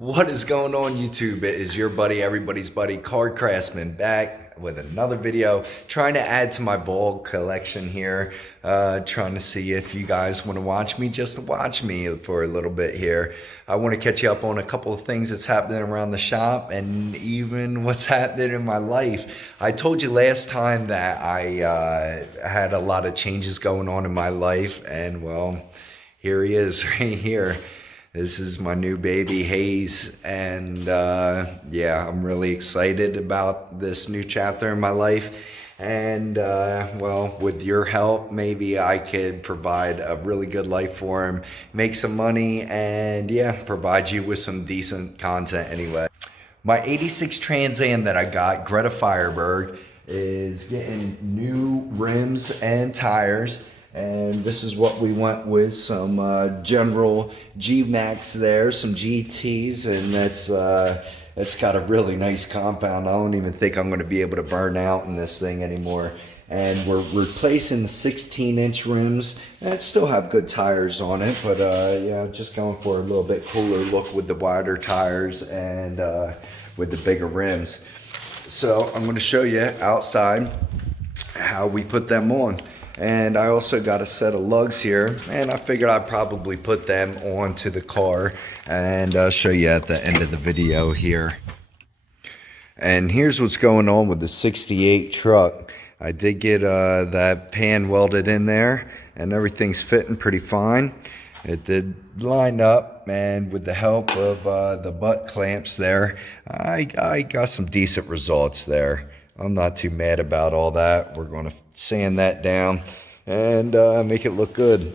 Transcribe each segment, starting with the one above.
What is going on YouTube? It is your buddy, everybody's buddy, Car Craftsman, back with another video, trying to add to my Vogue collection here, trying to see if you guys want to watch me, just to watch me for a little bit here. I want to catch you up on a couple of things that's happening around the shop and even what's happening in my life. I told you last time that I had a lot of changes going on in my life, and well, here he is right here. This is my new baby, Hayes, and yeah, I'm really excited about this new chapter in my life. And well, with your help, maybe I could provide a really good life for him, make some money, and yeah, provide you with some decent content anyway. My 86 Trans Am that I got, Greta Fireburg, is getting new rims and tires. And this is what we went with, some general G-Max there, some GTs, and that's got a really nice compound. I don't even think I'm going to be able to burn out in this thing anymore. And we're replacing the 16-inch rims that still have good tires on it, but yeah, just going for a little bit cooler look with the wider tires and with the bigger rims. So I'm going to show you outside how we put them on. And I also got a set of lugs here, and I figured I'd probably put them onto the car, and I'll show you at the end of the video here. And here's what's going on with the 68 truck. I did get that pan welded in there, and everything's fitting pretty fine. It did line up, and with the help of the butt clamps there, I got some decent results there. I'm not too mad about all that. We're going to sand that down and make it look good.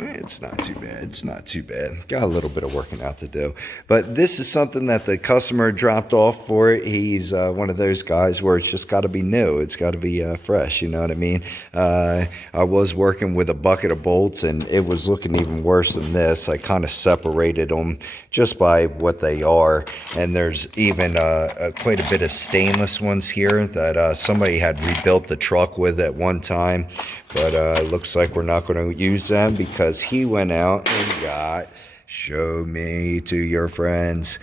It's not too bad. It's not too bad. Got a little bit of working out to do. But this is something that the customer dropped off for it. He's one of those guys where it's just got to be new. It's got to be fresh, you know what I mean? I was working with a bucket of bolts, and it was looking even worse than this. I kind of separated them just by what they are. And there's even quite a bit of stainless ones here that somebody had rebuilt the truck with at one time. But it looks like we're not going to use them because he went out and got, show me to your friends,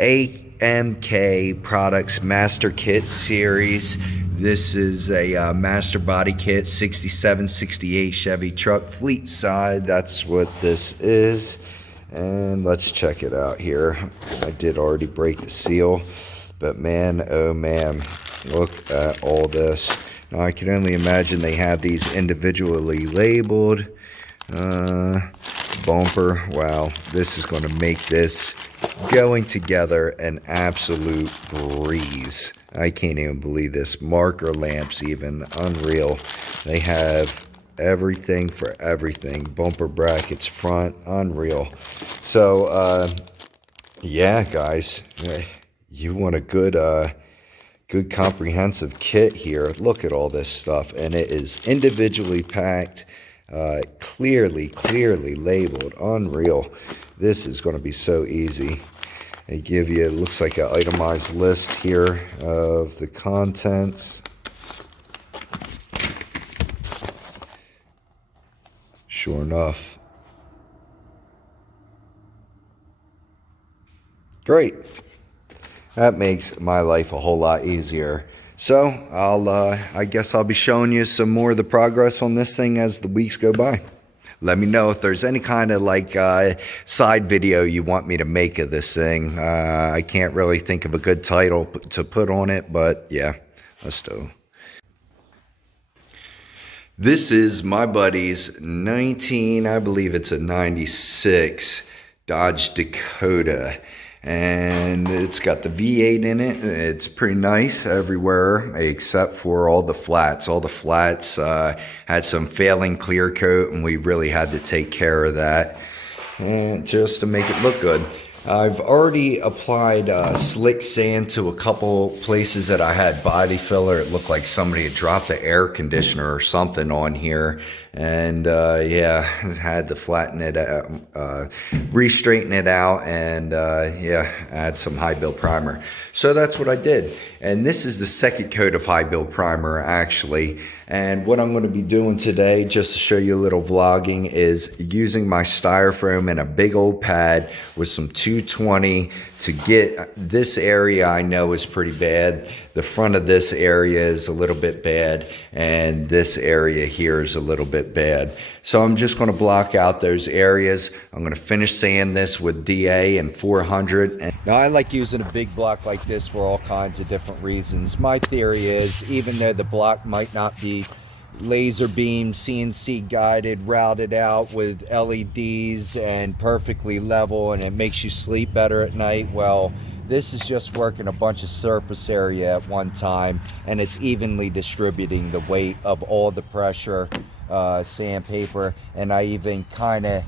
AMK Products Master Kit Series. This is a Master Body Kit, 67, 68 Chevy truck, Fleetside. That's what this is. And let's check it out here. I did already break the seal, but man, oh man, look at all this. Now, I can only imagine they have these individually labeled. Bumper. Wow, this is going to make this going together an absolute breeze. I can't even believe this. Marker lamps even. Unreal. They have everything for everything. Bumper brackets front. Unreal. So, yeah, guys. You want a good comprehensive kit here. Look at all this stuff, and it is individually packed, clearly labeled. Unreal. This is going to be so easy. They give you, it looks like an itemized list here of the contents. Sure enough. Great. That makes my life a whole lot easier. So I guess I'll be showing you some more of the progress on this thing as the weeks go by. Let me know if there's any kind of like side video you want me to make of this thing. I can't really think of a good title to put on it, but yeah, let's do. This is my buddy's I believe it's a 96 Dodge Dakota. And it's got the V8 in it. It's pretty nice everywhere except for all the flats. All the flats had some failing clear coat, and we really had to take care of that just to make it look good. I've already applied slick sand to a couple places that I had body filler. It looked like somebody had dropped the air conditioner or something on here, and yeah, had to flatten it out, re-straighten it out, and yeah, add some high build primer. So that's what I did, and this is the second coat of high build primer actually. And what I'm going to be doing today, just to show you a little vlogging, is using my styrofoam and a big old pad with some 220 to get this area I know is pretty bad. The front of this area is a little bit bad, and this area here is a little bit bad. So I'm just going to block out those areas. I'm going to finish sand this with DA and 400. And now I like using a big block like this for all kinds of different reasons. My theory is, even though the block might not be laser beam, CNC guided, routed out with LEDs and perfectly level, and it makes you sleep better at night, well, this is just working a bunch of surface area at one time, and it's evenly distributing the weight of all the pressure sandpaper. And I even kind of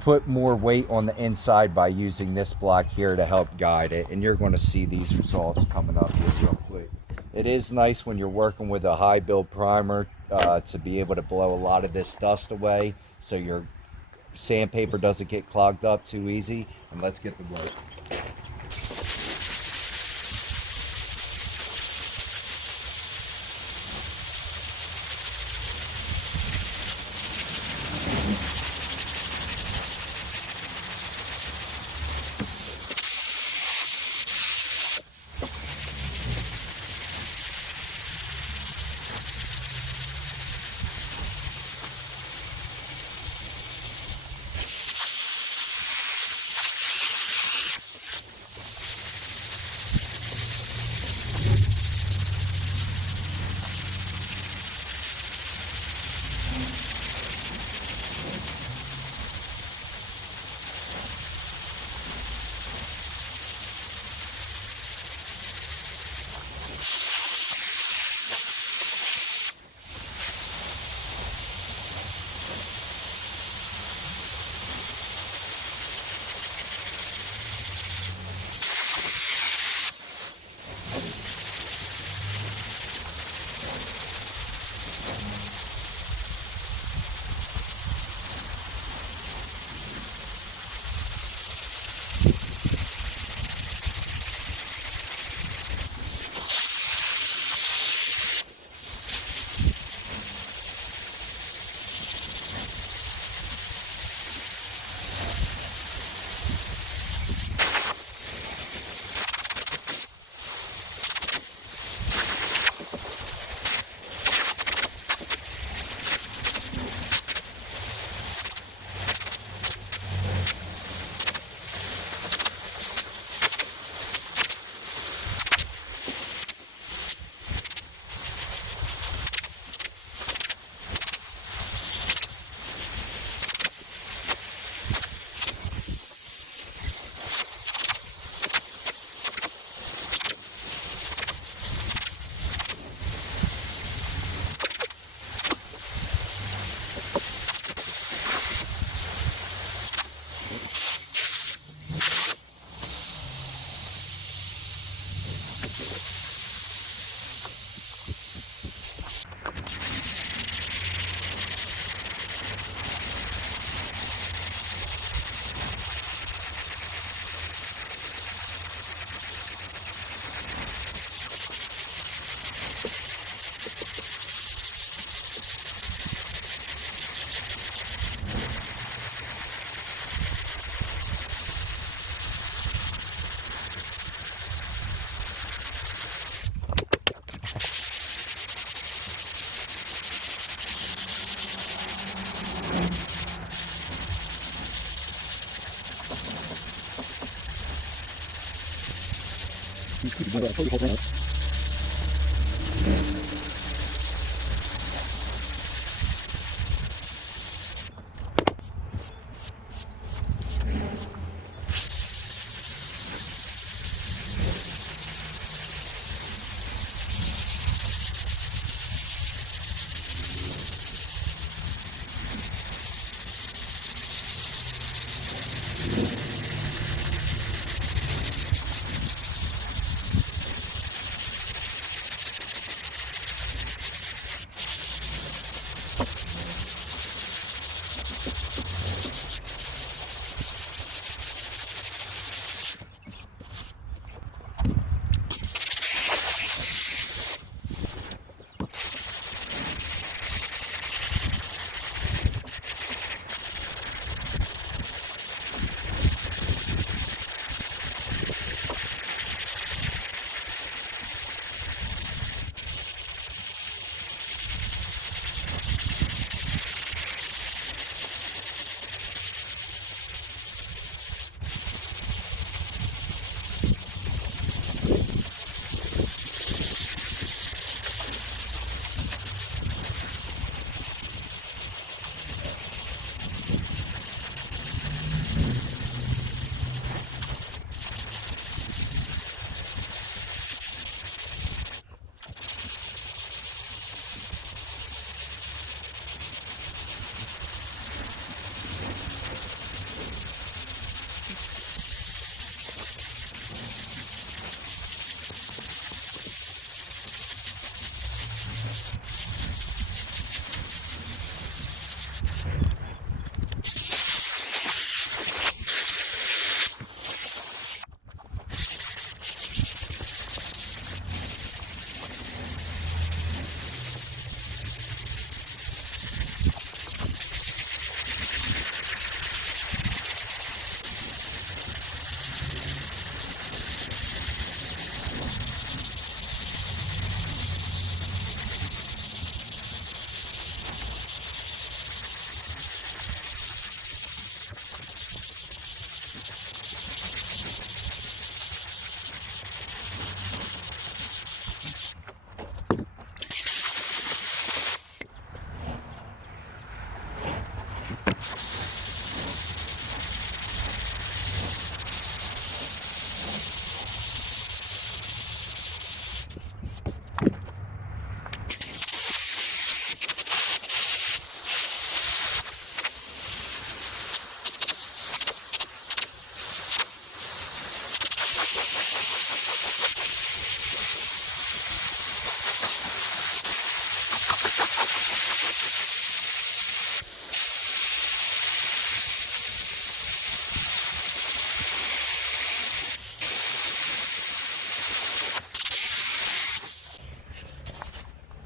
put more weight on the inside by using this block here to help guide it, and you're going to see these results coming up here real quick. It is nice when you're working with a high build primer to be able to blow a lot of this dust away so your sandpaper doesn't get clogged up too easy. And let's get to work.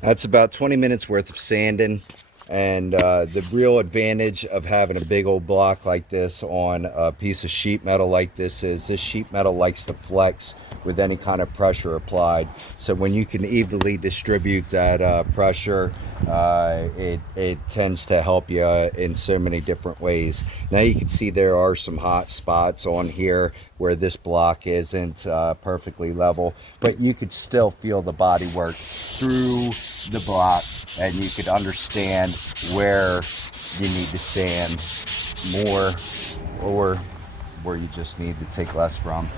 That's about 20 minutes worth of sanding. And the real advantage of having a big old block like this on a piece of sheet metal like this is this sheet metal likes to flex with any kind of pressure applied. So when you can evenly distribute that pressure, it tends to help you in so many different ways. Now you can see there are some hot spots on here where this block isn't perfectly level, but you could still feel the body work through the block, and you could understand where you need to sand more or where you just need to take less from.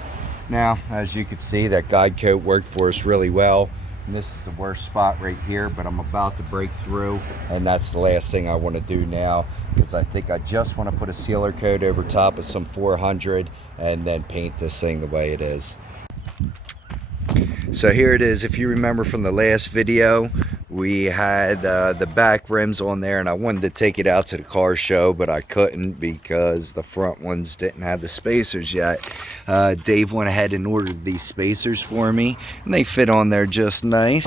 Now, as you can see, that guide coat worked for us really well. And this is the worst spot right here, but I'm about to break through, and that's the last thing I want to do now, because I think I just want to put a sealer coat over top of some 400 and then paint this thing the way it is. So here it is. If you remember from the last video, we had the back rims on there, and I wanted to take it out to the car show, but I couldn't because the front ones didn't have the spacers yet. Dave went ahead and ordered these spacers for me, and they fit on there just nice.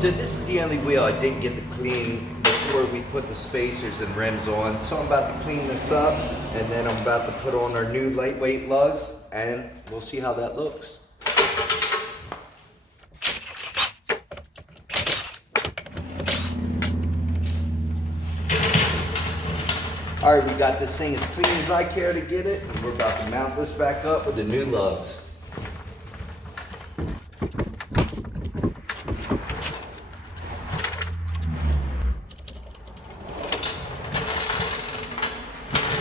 So this is the only wheel I didn't get to clean before we put the spacers and rims on. So I'm about to clean this up, and then I'm about to put on our new lightweight lugs, and we'll see how that looks. All right, we got this thing as clean as I care to get it, and we're about to mount this back up with the new lugs.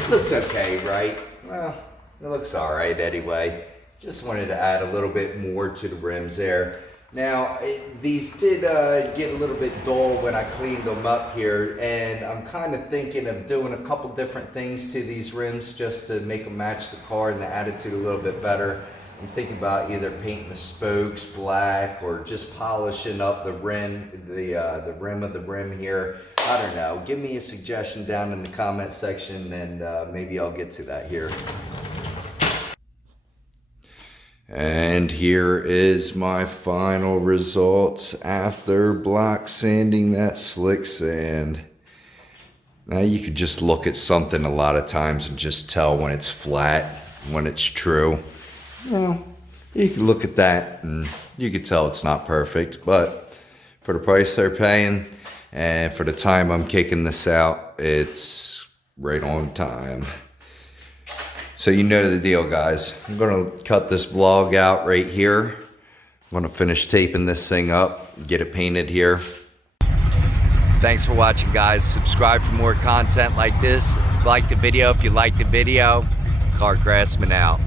Looks okay, right? Well, it looks all right anyway. Just wanted to add a little bit more to the rims there. Now, these did get a little bit dull when I cleaned them up here, and I'm kind of thinking of doing a couple different things to these rims just to make them match the car and the attitude a little bit better. I'm thinking about either painting the spokes black or just polishing up the rim, the rim of the rim here. I don't know. Give me a suggestion down in the comment section, and maybe I'll get to that here. And here is my final results after block sanding that slick sand. Now you could just look at something a lot of times and just tell when it's flat, when it's true. Well, you can look at that and you can tell it's not perfect, but for the price they're paying and for the time I'm kicking this out, it's right on time. So you know the deal, guys. I'm gonna cut this vlog out right here. I'm gonna finish taping this thing up, get it painted here. Thanks for watching, guys. Subscribe for more content like this. Like the video if you like the video. Car Craftsman out.